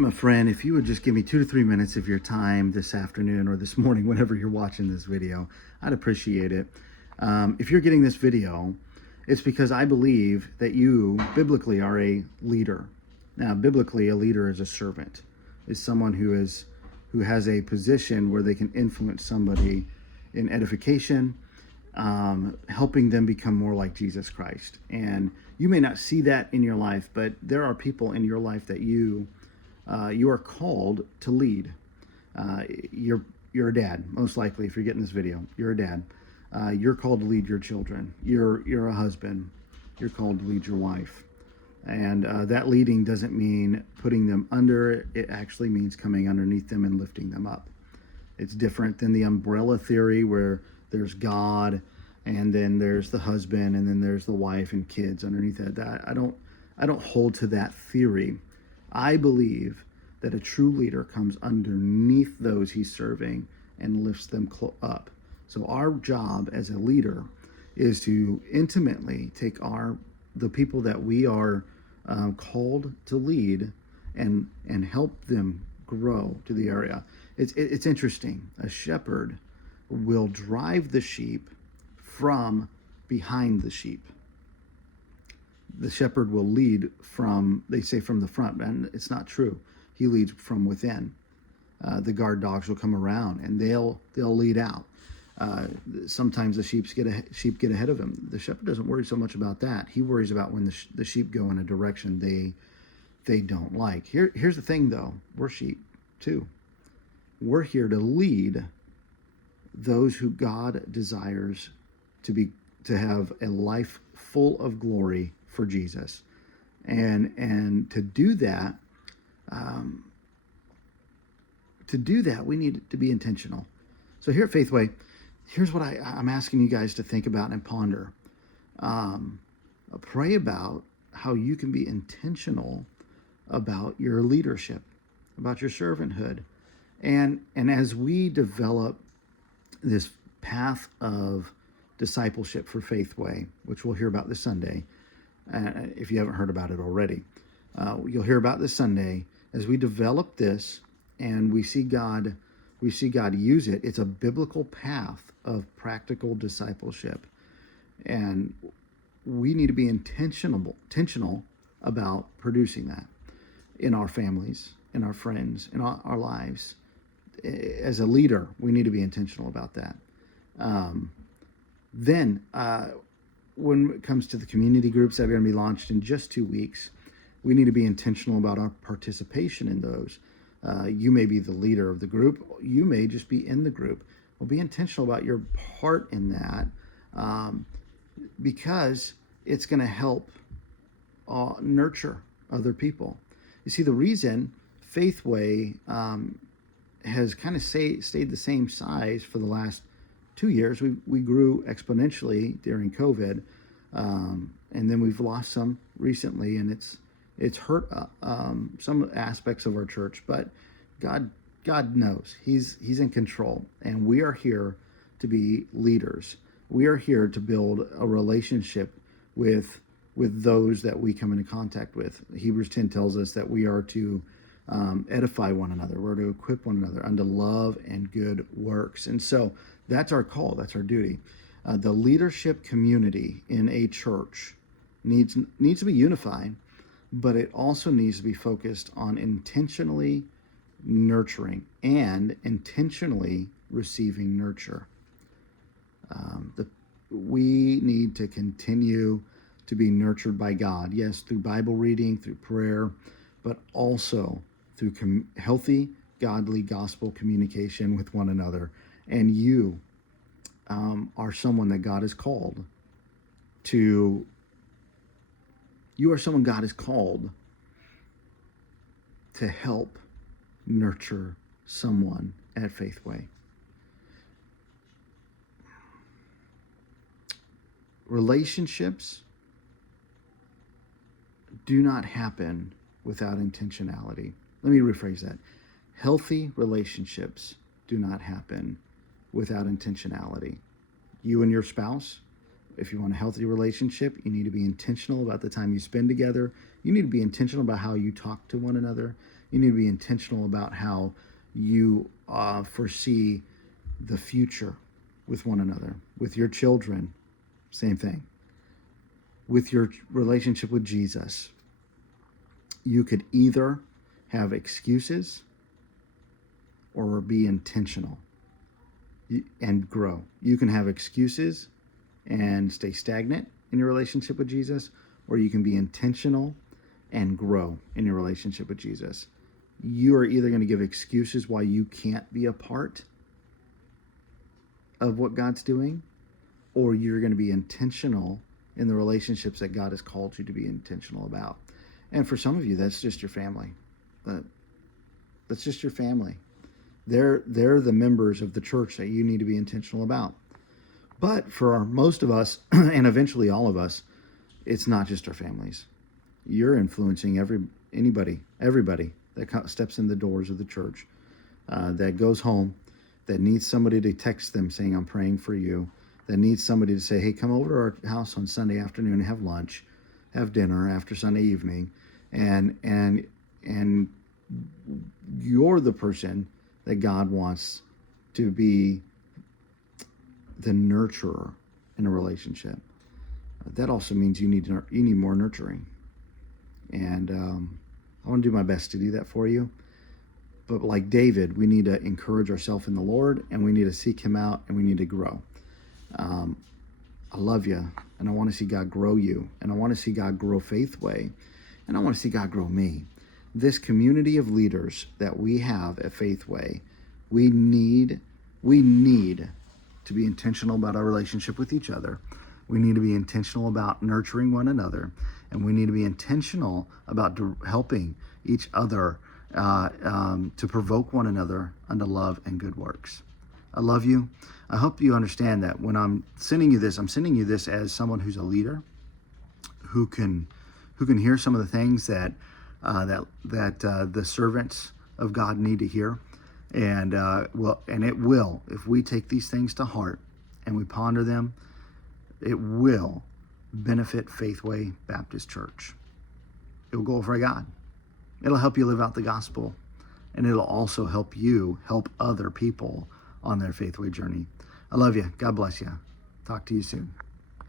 I'm a friend. If you would just give me 2 to 3 minutes of your time this afternoon or this morning, whenever you're watching this video, I'd appreciate it. If you're getting this video, it's because I believe that you biblically are a leader. Now, biblically, a leader is a servant, is someone who has a position where they can influence somebody in edification, helping them become more like Jesus Christ. And you may not see that in your life, but there are people in your life that you are called to lead. You're a dad, most likely. If you're getting this video, you're a dad. You're called to lead your children. You're a husband. You're called to lead your wife. And that leading doesn't mean putting them under. It actually means coming underneath them and lifting them up. It's different than the umbrella theory where there's God and then there's the husband and then there's the wife and kids underneath that. I don't hold to that theory. I believe that a true leader comes underneath those he's serving and lifts them up. So our job as a leader is to intimately take the people that we are called to lead and help them grow to the area. It's interesting. A shepherd will drive the sheep from behind the sheep. The shepherd will lead from, they say, from the front, and it's not true. He leads from within. The guard dogs will come around and they'll lead out. Sometimes the sheep get ahead of him. The shepherd doesn't worry so much about that. He worries about when the sheep go in a direction they don't like. Here's the thing, though. We're sheep too. We're here to lead those who God desires to have a life full of glory for Jesus, and to do that, we need to be intentional. So here at Faithway, here's what I'm asking you guys to think about and ponder. Pray about how you can be intentional about your leadership, about your servanthood, and as we develop this path of discipleship for Faithway, which we'll hear about this Sunday. If you haven't heard about it already, you'll hear about this Sunday as we develop this and we see God use it. It's a biblical path of practical discipleship, and we need to be intentional about producing that in our families, in our friends, in our lives. As a leader, we need to be intentional about that. Then, when it comes to the community groups that are going to be launched in just 2 weeks, we need to be intentional about our participation in those. You may be the leader of the group. You may just be in the group. Well, be intentional about your part in that, because it's going to help nurture other people. You see, the reason Faithway has kind of stayed the same size for the last 2 years. We grew exponentially during COVID, and then we've lost some recently, and it's hurt some aspects of our church. But God knows He's in control, and we are here to be leaders. We are here to build a relationship with those that we come into contact with. Hebrews 10 tells us that we are to edify one another. We're to equip one another unto love and good works. And so that's our call. That's our duty. The leadership community in a church needs to be unified, but it also needs to be focused on intentionally nurturing and intentionally receiving nurture. We need to continue to be nurtured by God. Yes, through Bible reading, through prayer, but also through healthy, godly gospel communication with one another. And you are someone that God has called to. You are someone God has called to help nurture someone at Faithway. Relationships do not happen without intentionality. Let me rephrase that. Healthy relationships do not happen without intentionality. You and your spouse, if you want a healthy relationship, you need to be intentional about the time you spend together. You need to be intentional about how you talk to one another. You need to be intentional about how you foresee the future with one another, with your children, same thing. With your relationship with Jesus, you could either have excuses or be intentional and grow. You can have excuses and stay stagnant in your relationship with Jesus, or you can be intentional and grow in your relationship with Jesus. You are either going to give excuses why you can't be a part of what God's doing, or you're going to be intentional in the relationships that God has called you to be intentional about. And for some of you, that's just your family. That's just your family. They're the members of the church that you need to be intentional about. But for most of us, and eventually all of us, it's not just our families. You're influencing everybody that steps in the doors of the church, that goes home, that needs somebody to text them saying, I'm praying for you, that needs somebody to say, hey, come over to our house on Sunday afternoon and have lunch, have dinner after Sunday evening, and you're the person that God wants to be the nurturer in a relationship. That also means you need more nurturing. And I want to do my best to do that for you. But like David, we need to encourage ourselves in the Lord, and we need to seek him out, and we need to grow. I love you, and I want to see God grow you, and I want to see God grow Faithway, and I want to see God grow me. This community of leaders that we have at Faithway, we need to be intentional about our relationship with each other. We need to be intentional about nurturing one another, and we need to be intentional about helping each other to provoke one another unto love and good works. I love you. I hope you understand that when I'm sending you this, I'm sending you this as someone who's a leader, who can hear some of the things that the servants of God need to hear, and it will, if we take these things to heart and we ponder them, it will benefit Faithway Baptist Church. It will glorify God. It'll help you live out the gospel, and it'll also help you help other people on their Faithway journey. I love you. God bless you. Talk to you soon.